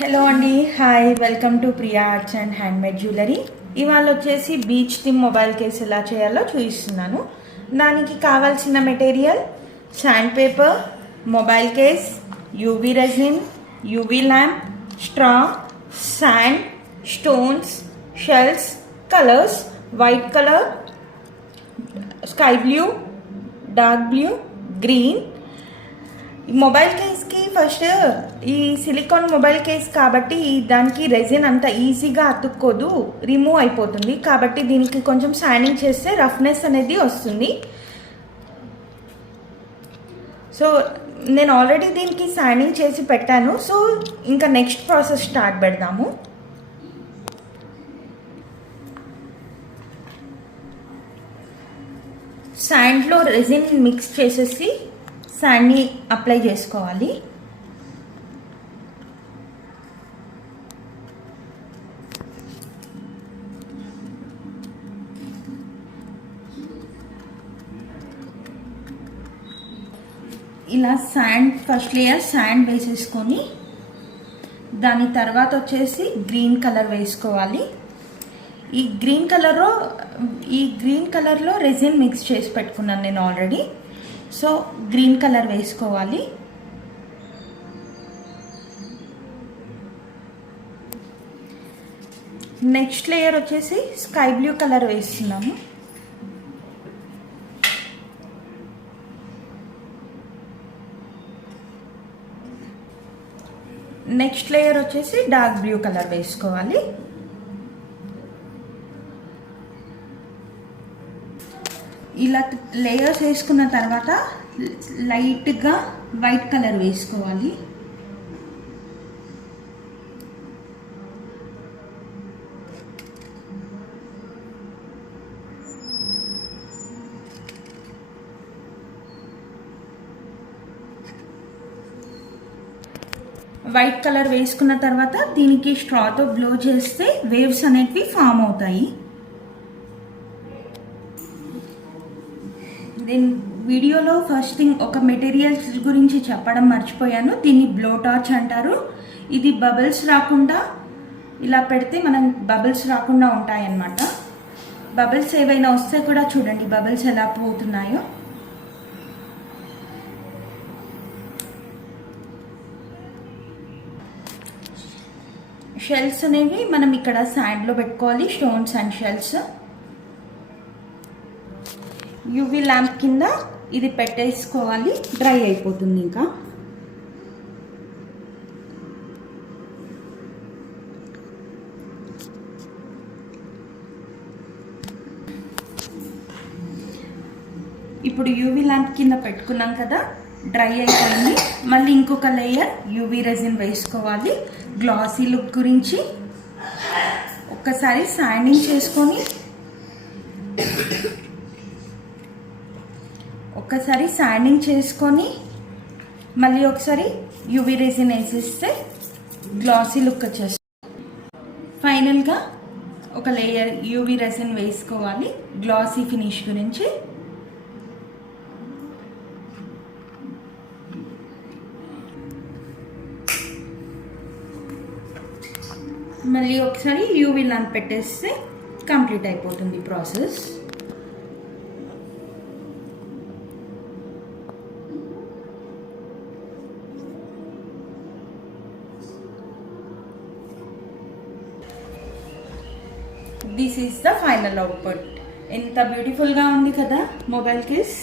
హలో అండి, hi, welcome to Priya arts and handmade jewellery. ఇవాళ వచ్చేసి బీచ్ థీమ్ మొబైల్ కేస్ ఎలా చేయాలో చూపిస్తున్నాను. దానికి కావాల్సిన material sandpaper, mobile case, UV resin, UV lamp, straw, sand, stones, shells, colours, white colour, sky blue, dark blue, green. Mobile కేస్కి first ఈ silicone mobile case కాబట్టి దానికి రెజిన్ అంత ఈజీగా అతుక్కోదు, రిమూవ్ అయిపోతుంది. కాబట్టి దీనికి కొంచెం శాండింగ్ చేస్తే రఫ్నెస్ అనేది వస్తుంది. సో నేను ఆల్రెడీ దీనికి శాండింగ్ చేసి పెట్టాను. సో ఇంకా నెక్స్ట్ ప్రాసెస్ స్టార్ట్ పెడదాము. శాండ్లో రెజిన్ మిక్స్ చేసేసి శాండ్ని అప్లై చేసుకోవాలి. ఇలా శాండ్ ఫస్ట్ లేయర్ శాండ్ వేసేసుకొని దాని తర్వాత వచ్చేసి గ్రీన్ కలర్ వేసుకోవాలి. ఈ గ్రీన్ కలర్లో రెజిన్ మిక్స్ చేసి పెట్టుకున్నాను నేను ఆల్రెడీ. సో గ్రీన్ కలర్ వేసుకోవాలి. నెక్స్ట్ లేయర్ వచ్చేసి స్కై బ్లూ కలర్ వేస్తున్నాము. నెక్స్ట్ లేయర్ వచ్చేసి డార్క్ బ్లూ కలర్ వేసుకోవాలి. ఇలా లేయర్స్ వేసుకున్న తర్వాత లైట్గా వైట్ కలర్ వేసుకోవాలి. వైట్ కలర్ వేసుకున్న తర్వాత దీనికి స్ట్రాతో బ్లో చేస్తే వేవ్స్ అనేవి ఫామ్ అవుతాయి. నేను వీడియోలో ఫస్ట్ థింగ్ ఒక మెటీరియల్స్ గురించి చెప్పడం మర్చిపోయాను. దీన్ని బ్లో టార్చ్ అంటారు. ఇది బబుల్స్ రాకుండా ఇలా పెడితే మనం బబుల్స్ రాకుండా ఉంటాయన్నమాట. బబుల్స్ ఏవైనా వస్తే కూడా చూడండి బబుల్స్ ఎలా పోతున్నాయో. షెల్స్ అనేవి మనం ఇక్కడ శాండ్లో పెట్టుకోవాలి. Stones and shells. UV lamp కింద ఇది పెట్టేసుకోవాలి. డ్రై అయిపోతుంది. ఇంకా ఇప్పుడు యూవీ ల్యాంప్ కింద పెట్టుకున్నాం కదా, డ్రై అయిపోయింది. మళ్ళీ ఇంకొక లేయర్ యూవీ రెజిన్ వేసుకోవాలి. గ్లాసీ లుక్ గురించి ఒక్కసారి శాండింగ్ చేసుకొని మళ్ళీ ఒకసారి యూవీ రెజిన్ వేసేస్తే గ్లాసీ లుక్ వచ్చేస్తుంది. ఫైనల్గా ఒక లేయర్ యూవీ రెజిన్ వేసుకోవాలి గ్లాసీ ఫినిష్ గురించి. మళ్ళీ ఒకసారి యూవీ ల్యాంప్ పెట్టేస్తే కంప్లీట్ అయిపోతుంది process. This is the final output. ఎంత బ్యూటిఫుల్గా ఉంది కదా మొబైల్ కేస్.